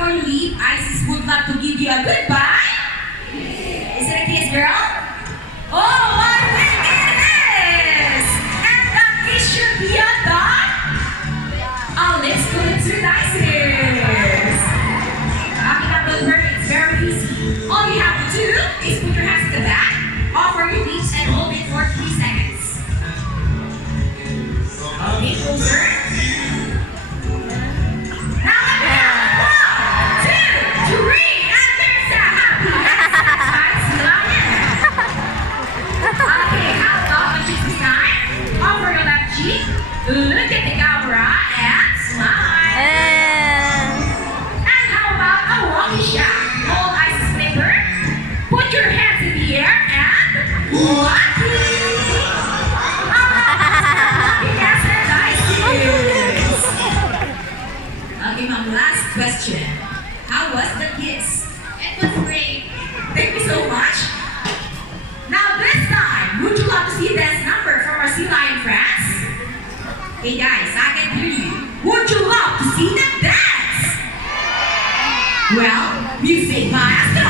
before you leave, Isis would love to give you a goodbye. Is it a kiss, girl? Oh, I think it is! And that kiss should be a dot. Oh, let's put it to Isis. Coming up with her, it's very easy. All you have to do is put your hands at the back, offer your lips, and hold it for 3 seconds. Okay, closer. Look at the camera and smile. And how about a walkie shot? Hold Isis paper. Put your hands in the air and walkie. Yes, and Isis. Okay, mom, last question. How was the kiss? It was great. Thank you so much. Now this time, would you love to see this number from our sea lion friends? Hey guys, I can hear you. Would you love to see them dance? Well, music maestro.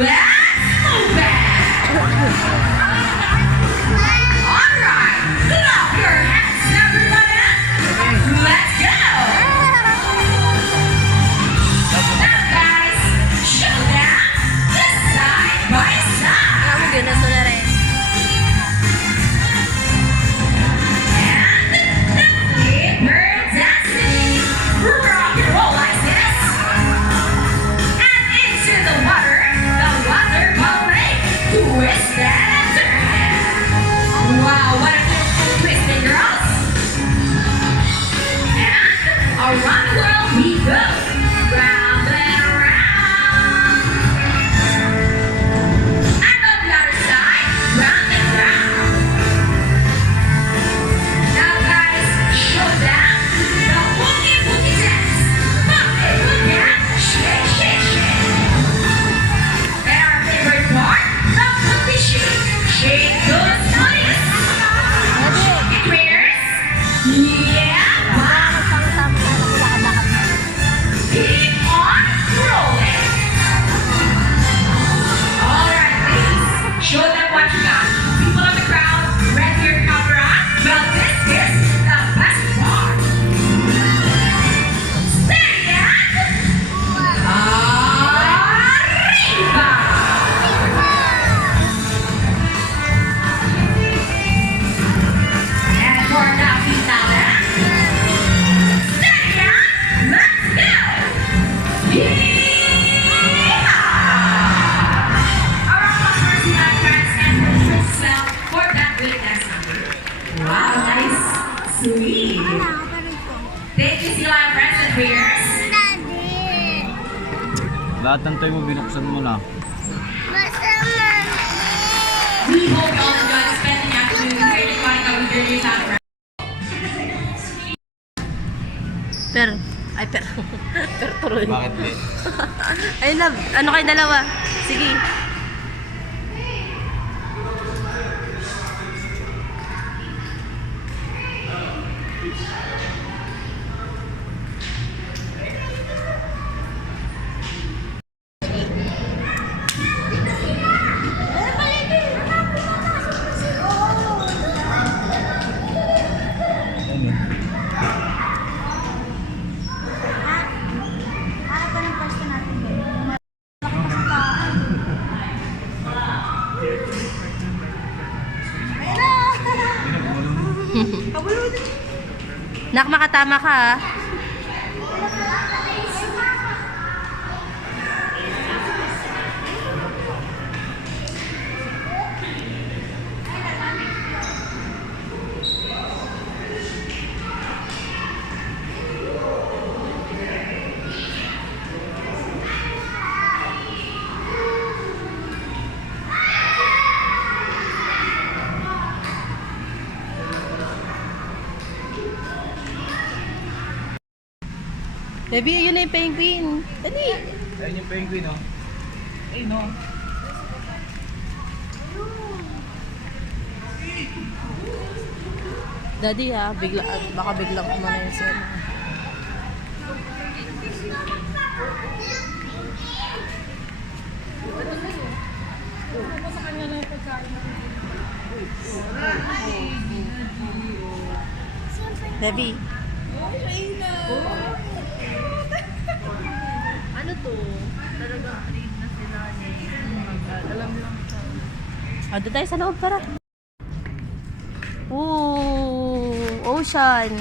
Let's move it. All right, clap your hands, everybody. Let's go. Around the world we go, round and round. And on the other side, round and round. Now guys, show them the boogie boogie dance. Boogie boogie, shake, shake, shake. And our favorite part, the boogie shake. Shake those booties. Shake it, trainers. Yeah. Keep on rolling. All right, please. Show them what you got. People on the crowd, ready your camera. Well, this is the best part. Steady and arriba. And for the finale. Steady and let's go. Wow, nice. Sweet. Thank you, Sea Lion friends and viewers. Lahat ng tayo mo binuksan mo na. We hope you all enjoyed spending the afternoon here in Monica with your new family. Per tuloy. Bakit di? Ay, love. Ano kayo dalawa? Sige. Nak, makatama ka ha. Baby, ayun na yung penguin. Dali. Ayun yung penguin, oh. Ayun, oh. Daddy ha, baka biglang umano yun siya. Debbie. Ano to? Talagang read na sila ni alam lang sa Doon tayo sa loob, tara. Ooh, ocean.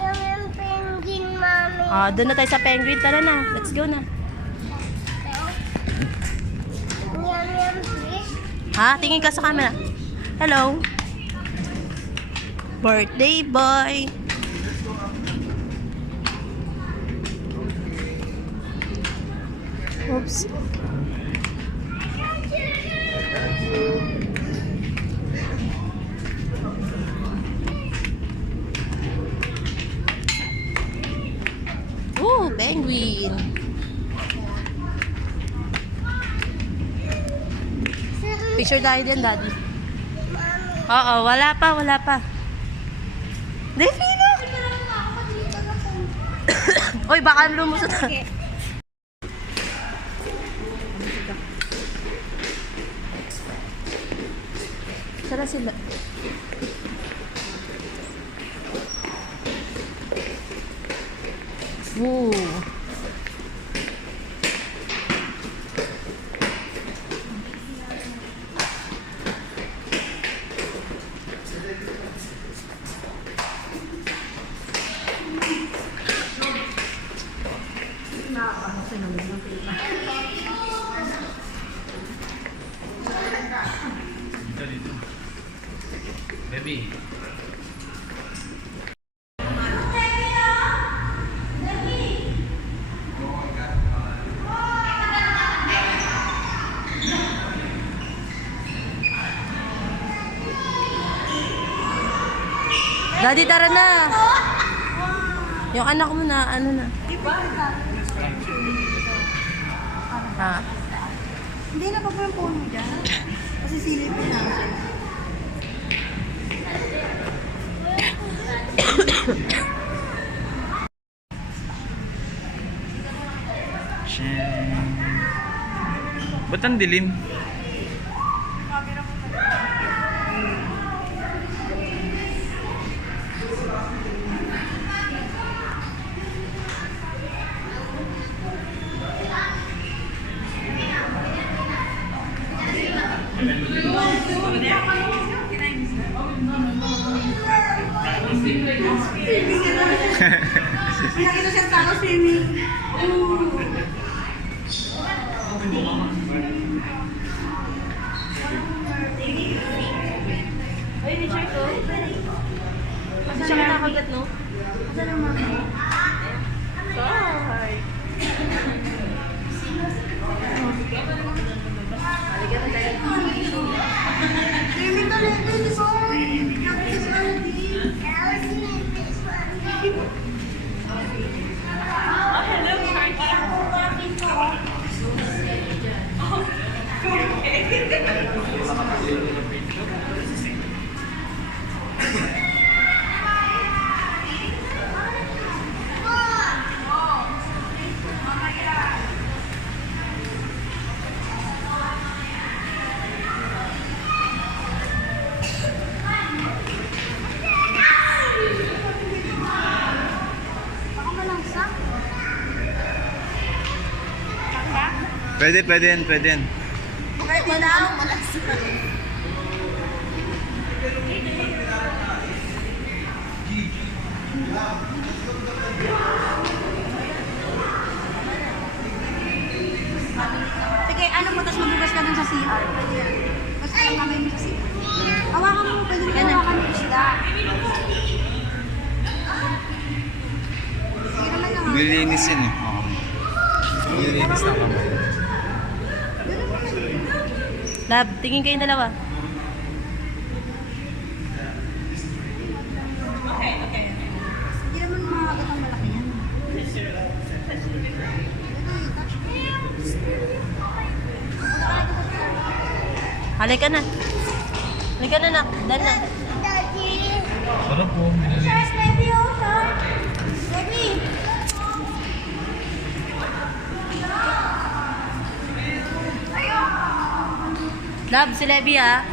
Yung penguin, mami. Doon na tayo sa penguin. Tara na, let's go na. Yung fish. Ha? Tingin ka sa camera. Hello. Birthday boy. Oops. Ooh, penguin. Picture tayo din, Daddy. Oo, wala pa. Delfina! Uy, baka lumusot na. Sara sila. Woo! Baby. Daddy, tara na! Yung anak mo na, ano na? Ha? Hindi na pa po yung phone mo dyan. Kasi silip mo na. Ba't ang dilim? Nakita siya sa ako swimming. Ay, ni shirt ko. Kasi siya kinakagat, no? Asa na mami? Sorry. Swimming ka lang din, sorry. Nakita siya na din. Pwede yan. Pwede lang. Sige, ano mo, tapos magbugas ka dun sa CR. Pwede yan. Tapos ano kami mo sa CR. Hawakan mo, pwede rin hawakan mo sila. Sige naman lang. Nililinis yun eh. Oo. Nililinis na kami. Lab, tingin kayong dalawa. Hindi naman makagat ang malaki yan. Ito, touch mo. Halika na. Halika na, nak. Dali na. Daddy. Sarap po. Minalinis. Charles, baby, oh, Charles. Baby. Love, si Levi, ha?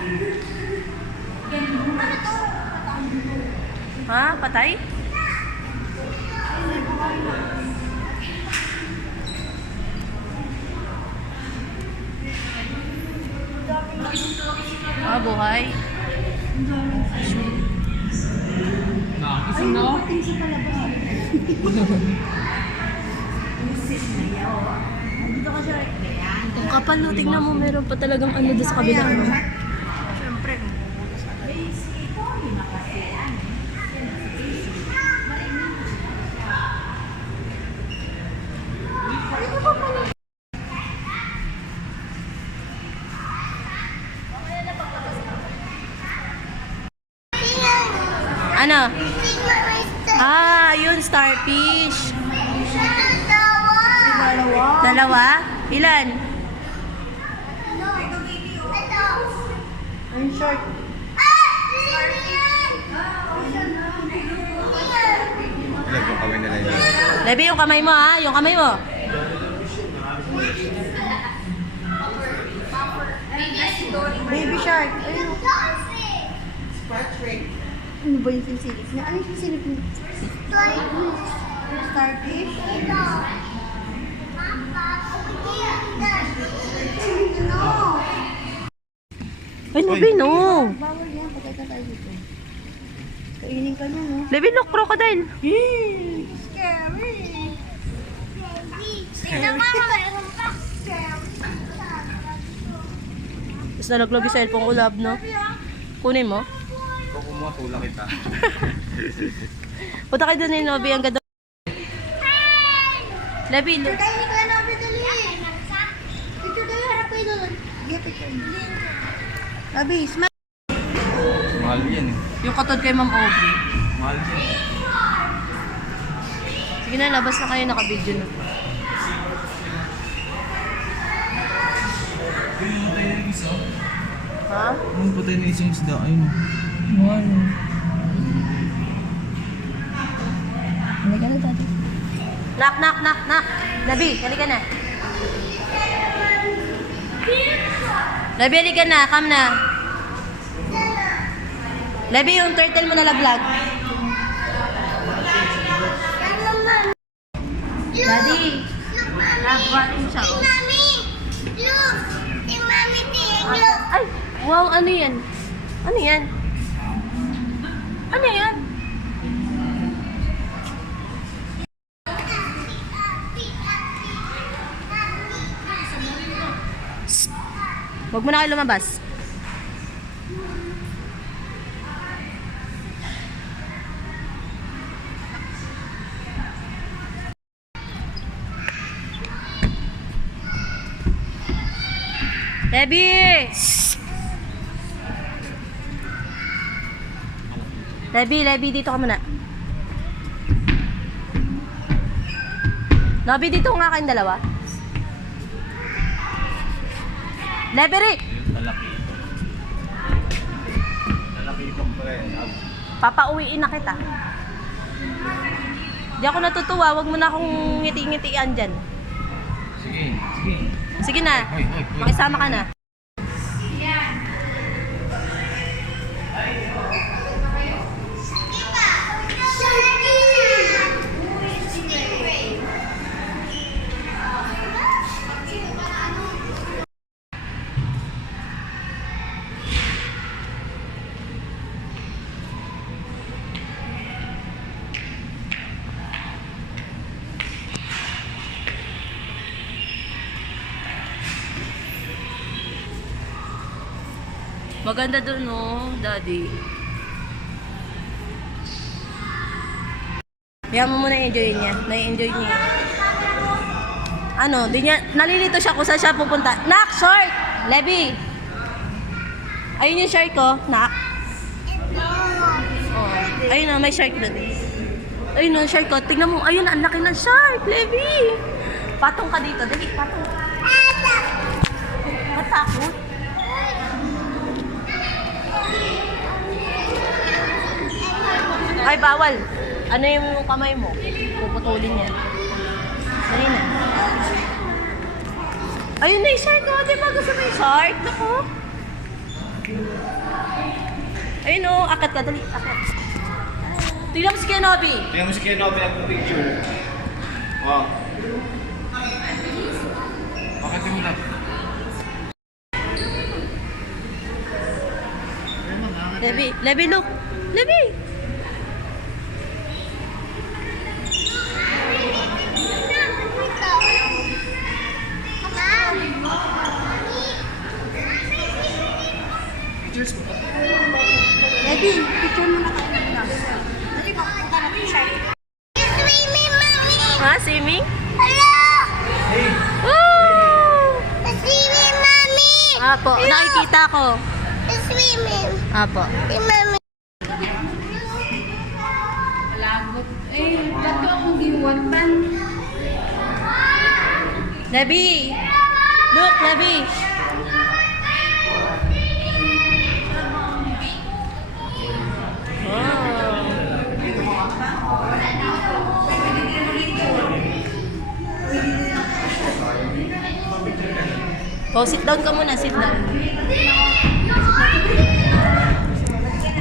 Ha? Patay? Ah, buhay. Nakakising na ako. Ang kapal, no? Tingnan mo, meron pa talagang ano doon sa kabila. No? Ano? Ah, yun, starfish. Dalawa? Ilan? Ayun, short. Ilag yung kawin nila yun. Levi, yung kamay mo, ha? Yung kamay mo. Baby shark. Ayun. Ano ba yung sinsilip niya? Ano yung sinsilip niya? Starfish? Ano? Ay, Levi, no. Bawal yan. Patay ka tayo dito. Kainin ka niya, no? Levi, look, crocodile. Scary. Tingnan mo, mayroon pa. Tapos nalaglag yung cellphone ko, love, no? Kunin mo. Kung kumuha, tulak kita. Punta kayo doon ni Nobi, ang ganda. Levi, look. Kainin ka na, dali. Picture kayo, harap kayo doon. Yeah, picture. Abi, smile. Mahal yan eh. Yung katod kay Ma'am Aubrey. Mahal yan. Sige na, labas na kayo, naka-video na. Ayun, patay na yung isa. Ha? Ayun, patay na isang isda. Ayun. Ano? Halika na, daddy. Knock, knock, knock, knock. Levi, halika na. Levi, halika na. Come na. Levi, yung turtle mo nalaglag. Daddy. Nagwain siya, oh. Mami, look. Ting Mami, ting, look. Ay, wow, ano yan? Ano yan? Ano yan? Huwag mo na kayo lumabas. Debbie! Levi, dito ka muna. Nobi, dito nga kayong dalawa. Levi, Ayun, talaki ito. Talaki itong friend. papauwiin na kita. Di ako natutuwa, wag mo na akong ngiti-ngitian dyan. Sige, sige. Sige na, Hoy, hoy, hoy. makisama ka na. Maganda doon, no, Daddy. Kaya mo muna enjoy niya. Na-enjoy niya. Ano, di niya, nalilito siya kung saan siya pupunta. Nak, short! Levi! Ayun yung shark ko, Nak. Oh, ayun na, may shark doon. Ayun na, shark ko. Tingnan mo, ayun, ang laki ng shark, Levi! Patong ka dito, dali, patong. Matakot. Ay, bawal. Ano yung kamay mo? Puputulin yan. Dali na. Ayun na yung shark ko. Di ba gusto mo yung shark? Naku. Ayun o. Akat ka. Dali. Akat. Tignan mo si Kenobi. Tingnan mo si Kenobi ang picture. Wow. Bakit mo na? Levi, look. Levi. Levi, picture mo na tayo ng dance. Dali, mapunta natin yung shark. Swimming, mommy. Ha? Swimming? Hello. Woo! Swimming, mommy. Apo, nakikita ko. Swimming. Apo. Si mommy. Levi. Look, Levi. Oh, sit down ka muna, sit down.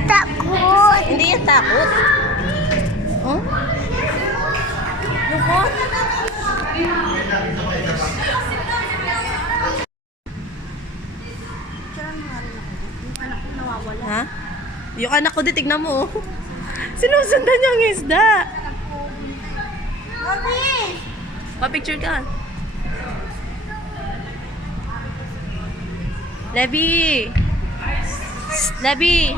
Takot. Hindi yan takot. Oh? Lukot? Picture mo nga rin ako. Yung anak ko nawawala. Ha? Yung anak ko, di tignan mo. Oh. Sinusundan niya ang isda. Mami! Pa-picture ka. Levi! Levi!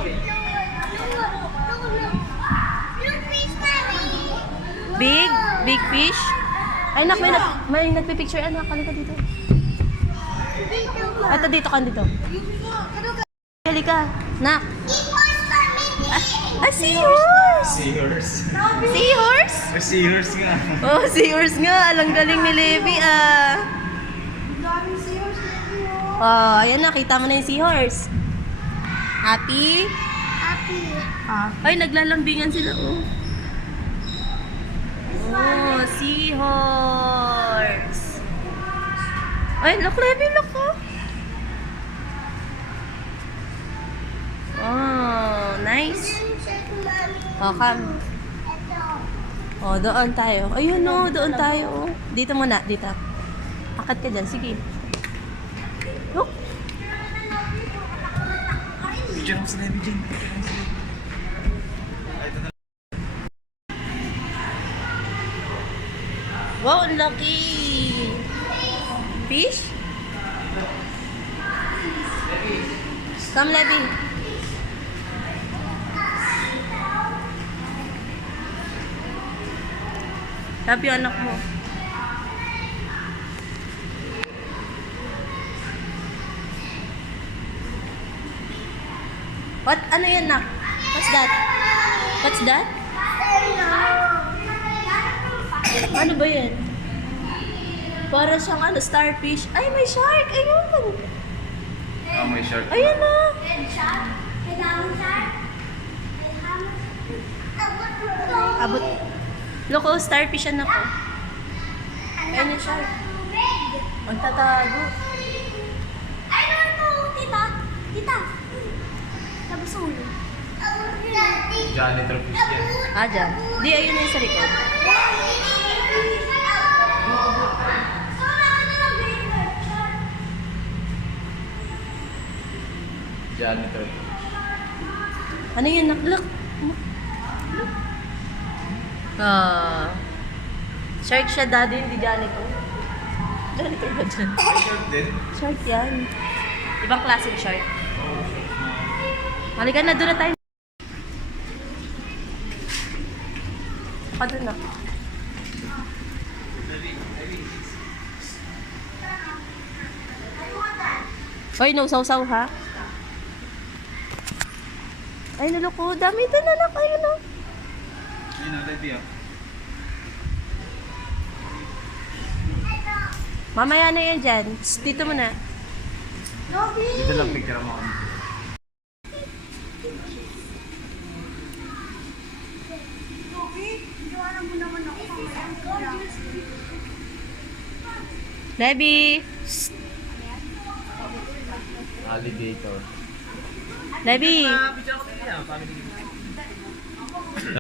Look, fish, mommy. Big? Big fish? Ay, nak, may nagpipicture. Anak, halika dito. Dito mo. Ito, dito ka, dito. Halika. Nak. Ipos, mommy. Ay, seahorse! Seahorse. Seahorse? Seahorse nga. Oh, seahorse nga. Alang galing ni Levi, ah. Daming seahorse na yun. Oh, ayan na. Kita mo na yung seahorse. Happy? Happy. Ay, naglalambingan sila, oh. Oh, seahorse. Ay, look, Levi, look, oh. Oh, nice. Oh, come. Oh, doon tayo. Ayun, oh, doon tayo. Oh. Dito muna, dito. Akat ka dyan, sige. Look. Picture mo si Levi dyan. Ito na. Wow, ang laki! Fish? Come, Levi. Sabi yung anak mo. What? Ano yan, nak? What's that? What's that? Ano ba yan? Para siyang ano, starfish. Ay, may shark! Ayun! Ah, may shark. Ayun na! Abot. Look, oh, starfish yan ako. Ayun yung shark. Magtatago. Ay, naman po, tita. Tita. Tapos ulo. Janitor fish yan. Ah, dyan. Di, ayun na yung sa likod. Janitor. Ano yun? Look. Ah. Shark siya, daddy, hindi janitor. Janitor ba dyan? May shark din. Shark yan. Ibang klaseng shark. Halika na, doon na tayo. Pa doon na. Hoy, no, saw-saw ha? Ay, naloko. Dami doon na lang kayo, no? Ayun na, Levi ah. Mamaya na yan dyan. Psst, dito mo na. Dito lang picture mo kami. mo naman ako mamaya. Debbie! Alligator. Debbie! Picture ko din yan.